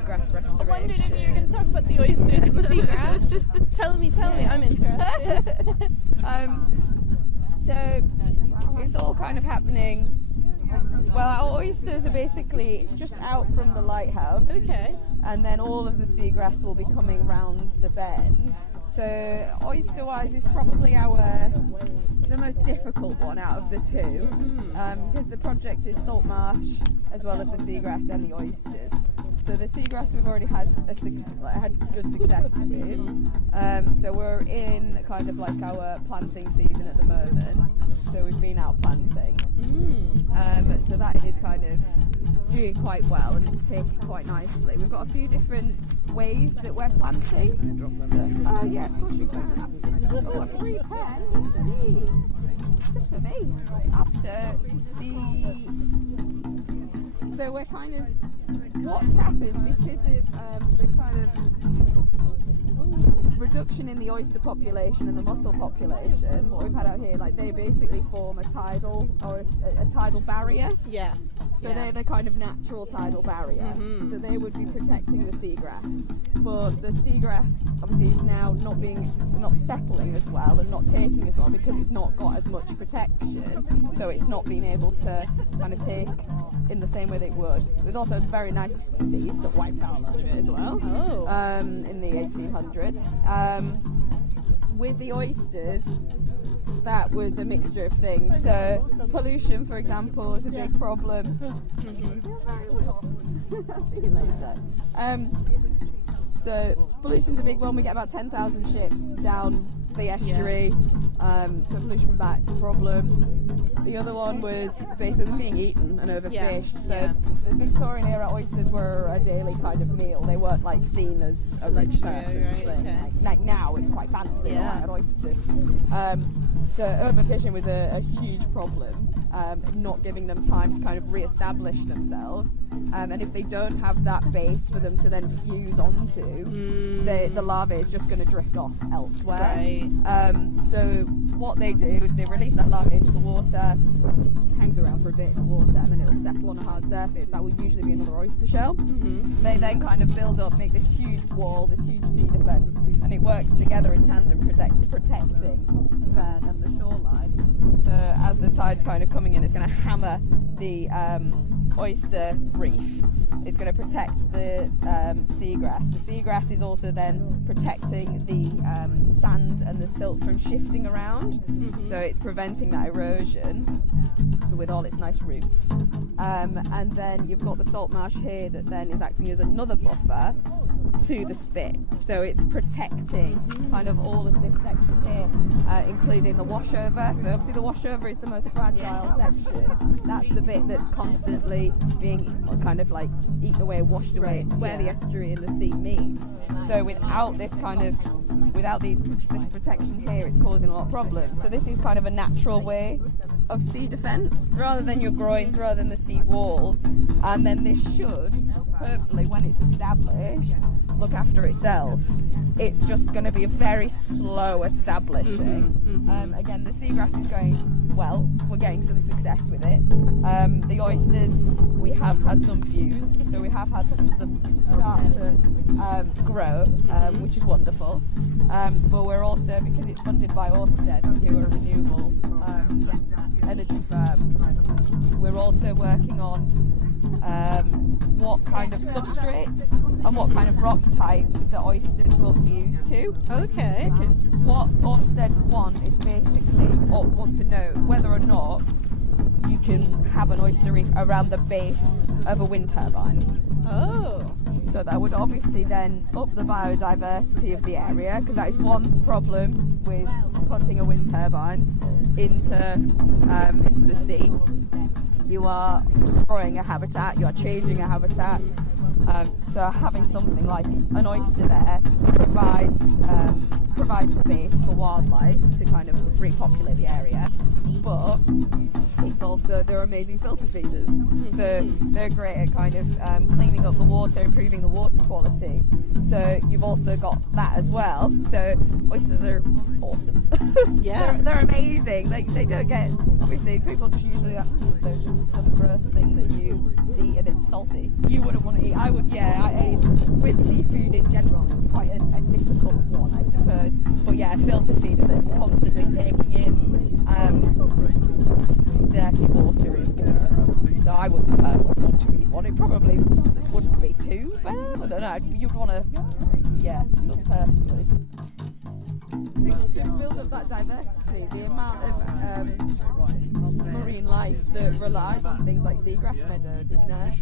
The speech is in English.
seagrass restoration. I wondered if you were going to talk about the oysters and the seagrass. Tell me, I'm interested. So it's all kind of happening. Well, our oysters are basically just out from the lighthouse. Okay. And then all of the seagrass will be coming round the bend. So oyster-wise is probably the most difficult one out of the two, because the project is salt marsh as well as the seagrass and the oysters. So the seagrass we've already had good success with. So we're in kind of like our planting season at the moment. So we've been out planting. So that is kind of doing quite well, and it's taking quite nicely. We've got a few different ways that we're planting. Oh yeah, of course you can. Oh, a free pen. Just for me. So we're kind of, what's happened because of the kind of reduction in the oyster population and the mussel population, what we've had out here, like they basically form a tidal or a tidal barrier. Yeah. So they're the kind of natural tidal barrier. So they would be protecting the seagrass. But the seagrass obviously is now not settling as well and not taking as well because it's not got as much protection. So it's not being able to kind of take in the same way they would. There's also very nice seas that wiped out a lot of it as well. In the 1800s. With the oysters, that was a mixture of things. So pollution, for example, is a big problem. See you later. So pollution's a big one. We get about 10,000 ships down the estuary. So pollution from that is a problem. The other one was basically being eaten and overfished. So the Victorian era oysters were a daily kind of meal. They weren't like seen as a rich person's thing. Okay. Like now it's quite fancy, right, oysters. So overfishing was a huge problem, not giving them time to kind of re-establish themselves. And if they don't have that base for them to then fuse onto, the larvae is just going to drift off elsewhere. Right. So what they do is they release that larvae into the water, hangs around for a bit in the water, and then it'll settle on a hard surface. That will usually be another oyster shell. They then kind of build up, make this huge wall, this huge sea defense, and it works together in tandem, protecting span and the shoreline. So as the tide's kind of coming in, it's going to hammer the oyster reef. It's going to protect the seagrass. The seagrass is also then protecting the sand and the silt from shifting around. So it's preventing that erosion with all its nice roots. And then you've got the salt marsh here that then is acting as another buffer to the spit. So it's protecting kind of all of this section here, including the washover. So obviously the washover is the most fragile section. That's the bit that's constantly being kind of like eaten away, washed away. It's where the estuary and the sea meet. So without this protection here, it's causing a lot of problems. So this is kind of a natural way of sea defence, rather than your groins, rather than the sea walls. And then this should, hopefully, when it's established, look after itself. It's just going to be a very slow establishing. Again, the seagrass is going well. We're getting some success with it. The oysters, we have had some views, so we have had them start to grow, which is wonderful. But we're also, because it's funded by Ørsted, who are a renewable energy firm, we're also working on what kind of substrates and what kind of rock types the oysters will fuse to. Okay. Because what Ørsted want is basically, or want to know whether or not you can have an oyster reef around the base of a wind turbine. Oh. So that would obviously then up the biodiversity of the area, because that is one problem with putting a wind turbine into the sea. You are destroying a habitat, you are changing a habitat. So having something like an oyster there provides space for wildlife to kind of repopulate the area. But it's also, they're amazing filter feeders. So they're great at kind of cleaning up the water, improving the water quality. So you've also got that as well. So oysters are awesome. Yeah. they're amazing. They don't get, obviously people just usually, they're just some gross thing that you eat and it's salty. You wouldn't want to eat. I would, it's with seafood in general, it's quite a difficult one, I suppose. But yeah, a filter feeder that's constantly taking in dirty water is good. So I wouldn't personally want to eat one. It probably wouldn't be too bad. I don't know. You'd want to, yeah, not personally. To build up that diversity, the amount of marine life that relies on things like seagrass meadows, isn't there?